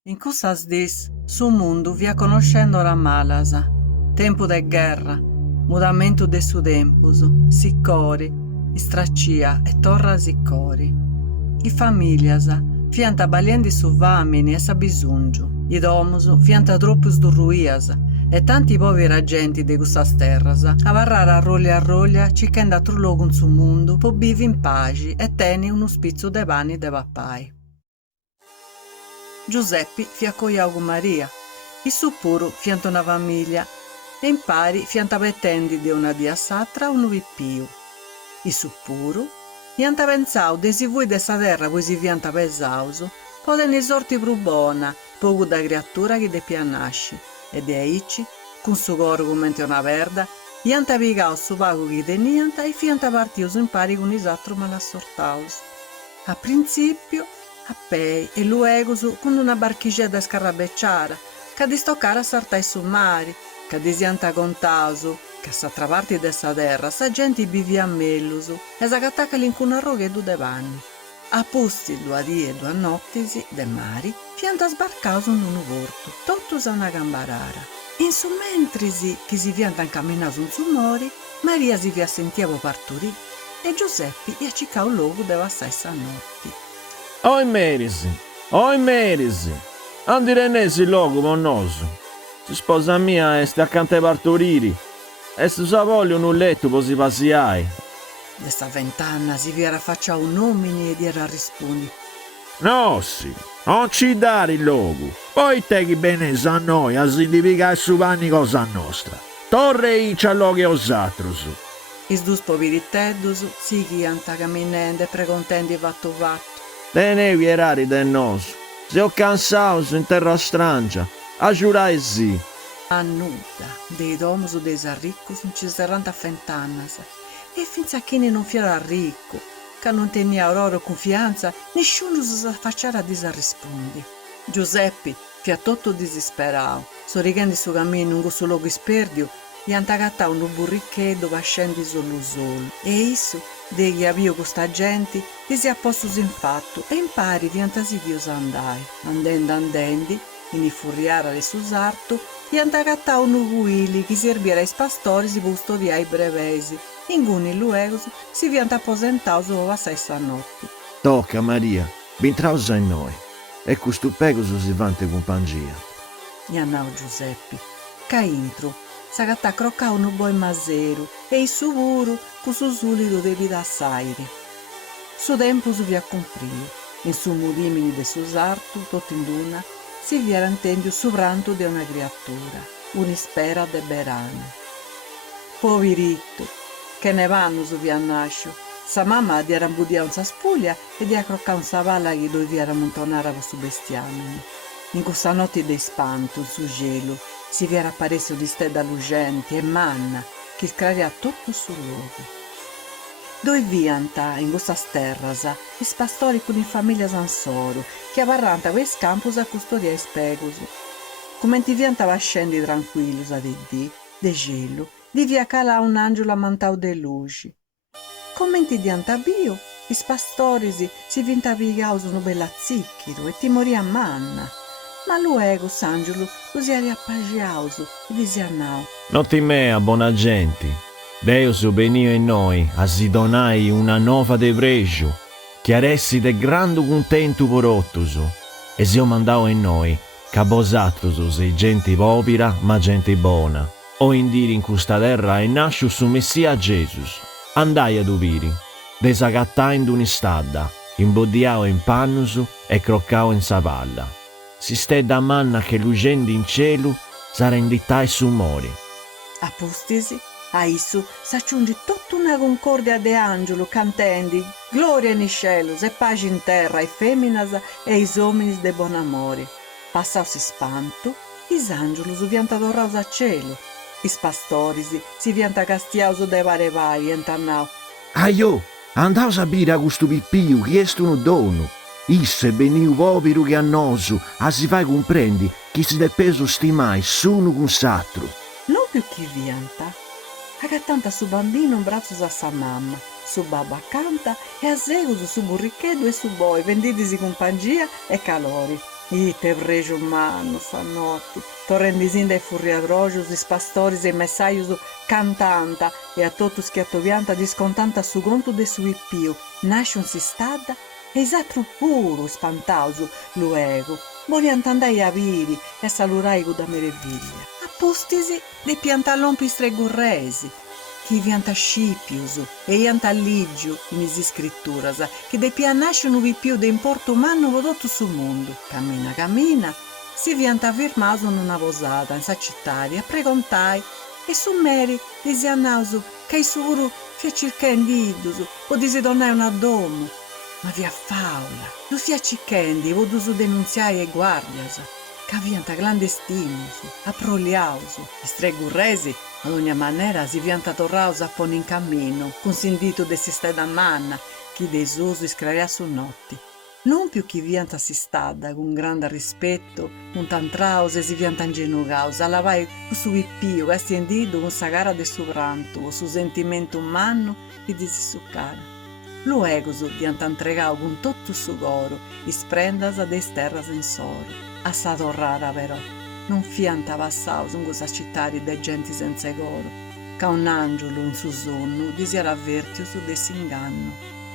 In cussas dis, su mundu via conoscendo la malasa, tempo de guerra, mudamento de su tempus, siccori, istracia e torra siccori. I familias fianta baliendi su vamini e sa bisungiu, i domus fianta troppus durruias, e tanti poveri genti de cussas terras, avarrare a roglia, cicchenda tru logu in su mundu, po bivi in pace e teni unu spizzu de pani de papai. Giuseppi fiaccoiau con Maria, i su puru fianta una famiglia, e in pari fianta pettendi de una dia s'atra unu pippiu. I su puru fianta pensau de si vui de sa terra poi si fianta pesaus, poteni sorti pru bona, pocu da creatura chi deppia nasci, e de aici, con su coro commente una perda, fianta pigau su pagu chi teniant e fianta partius in pari con is atru malassortaus. A principio, a pei e luegos con una barchigedda scarrabecciara, ca di stoccare sartai su mari, ca di sianta contausu, che s'altra parte dessa terra sa gente vivia a mellus, e s'agattacca in cuna roghedu de panni. A posti 2 die e 2 nottisi de mari, fianta sbarcaus in unu portu, totus a una gambarara. In su mentrisi che si fianta incamminaus in su mori, Maria si via sentiavo parturì, e Giuseppi ia cicca un logu de passai sa notti. Oi merisi, andirenesi logo monnoso. Si sposa mia e sta accanto ai partoriri, e se sa voglio un letto così pasiai. De sta 20 anni si viera faccia un nomini ed era rispondi. No, sì, non ci dare il logo. Poi te chi bene sa noi a significare su panni cosa nostra. Torre icia loghi osatrus. Is dus poviriteddus si chianta camminende precontenti fatto fatto. Te ne vierari del noso. Se ho cansaus in terra strangia, a giurai sì. A nuda, dei domus dei arriccus non ci saranno a 20 anni. E finza che non fiera ricco, che non tenia aurora confianza, nessuno si affacciara a disarrispondi. Giuseppi, fiatotto disisperao, sorrigando su cammino in questo luogo isperdio, gli antagatta un burricchedo vascendi solo, e isso, degli avvio questa gente, gli si appostus in fatto, e impari fiantasi Dios andai, andendo, in furriara le susarto, gli antagatta un uguili, che servira ai pastori si custodiai brevesi, in cui luegos si vianta apposentaus ova sessa notte. Tocca Maria, bintrausa in noi, e questo pegoso si vante compangia. Gli annau Giuseppi, ca intro, s'agatta croccà un boi maseru, e il suo vuru, cu su sulido devi da sairi. Su tempo su via compriu, in su mudimini de su sartu, tot in luna, si viera intendio su pranto de una creatura, un'ispera de berano. Poveritto, che ne vanno su via nascio, sa mamma di era budia un sa spuglia e di accroccà un savalla che doveva montonare con su bestiamini. In questa notte di spanto, su gelo, si viera apparesso di stella lucenti e manna che scraria tutto sul luogo. Dove vianta in questa terras i pastori con in famiglia Sansoro che avarranta quei campus a custodiare spegus. Come ti vianta va scendi tranquillus a de gelo, di via calà un angelo amantau de luci. Come ti dianta bio, i pastori si vinta pigaus un bella zicchero e ti morì a manna. Ma luego s'angelo così riappagiaus e disiannau. Non timea, buona gente. Deus benio in noi, a si donai una nova de pregio, che aressi de grande contento porottuso, e si mandau in noi, ca bosattuso sei gente povera, ma gente buona. O indiri in questa terra e nasciu su Messia Jesus. Andai ad ubiri, desagattai in un'istadda, imboddiao in pannusu e croccao in savalla. Si stedda manna che lucendo in cielo, s'arrendittai su mori. A postisi, a isso s'aggiunge tutta una concordia de angelo cantendi, gloria in cielus e pace in terra ai feminas e ai uomini de buon amore. Passausi spanto, is angelus vianta dorraus a cielo, is pastoris si vianta castiaus de varevai e intannau. Aio, andaus a bere a questo pippiu, che est un dono. Isse beniu poveru che a nosu, a si fai comprendi, che si de peso stimai, sono con s'atru. Non più chi vianta, agattanta su bambino un braccio a sa mamma, su babbo accanto e a seguito su burricchedo e su boi, venditisi compangia e calori. Ite vrejo umano sa notte, torrendisinda e furriadrojos, is pastores e messaios cantanta, e a totus che attovianta discontanta su conto de su ippiu, nascion si stada, e isatru puru, spantauso, luego, voliant andai a viri, e saluraigo da meraviglia. Appustisi de piantalon pistregurresi, chi vianta scipius, e ianta ligiu, in is scritturas, che de pia nascion uvi più de importo umano vodotto su mondo. Cammina, cammina, si vianta firmaso in una posada, in sa cittadi, e pregontai, e su meri, disi a nausu, che i suru fia circendidus, o disi donnai una domo, ma via faula, lu fia circendi, vodus denunziai e guardias, ca vianta clandestinos, approliaus, istregurresi, ad ogni manera si vianta torraus a pon in cammino, consindito de si steda manna, chi desuso iscraria su notti. Non più chi vianta si stada, con grande rispetto, un tantraus e si vianta ingenugaus, allavai su ippio, estendido con sa gara de su pranto, su sentimento umano e di si su cara. Luego dianta entregau con tutto su coro, is prendas de terras in soro. A sa torrara però, non fianta passaus in questa città de gente senza coro, ca un angelo in su sonno disiera avvertius de s'inganno.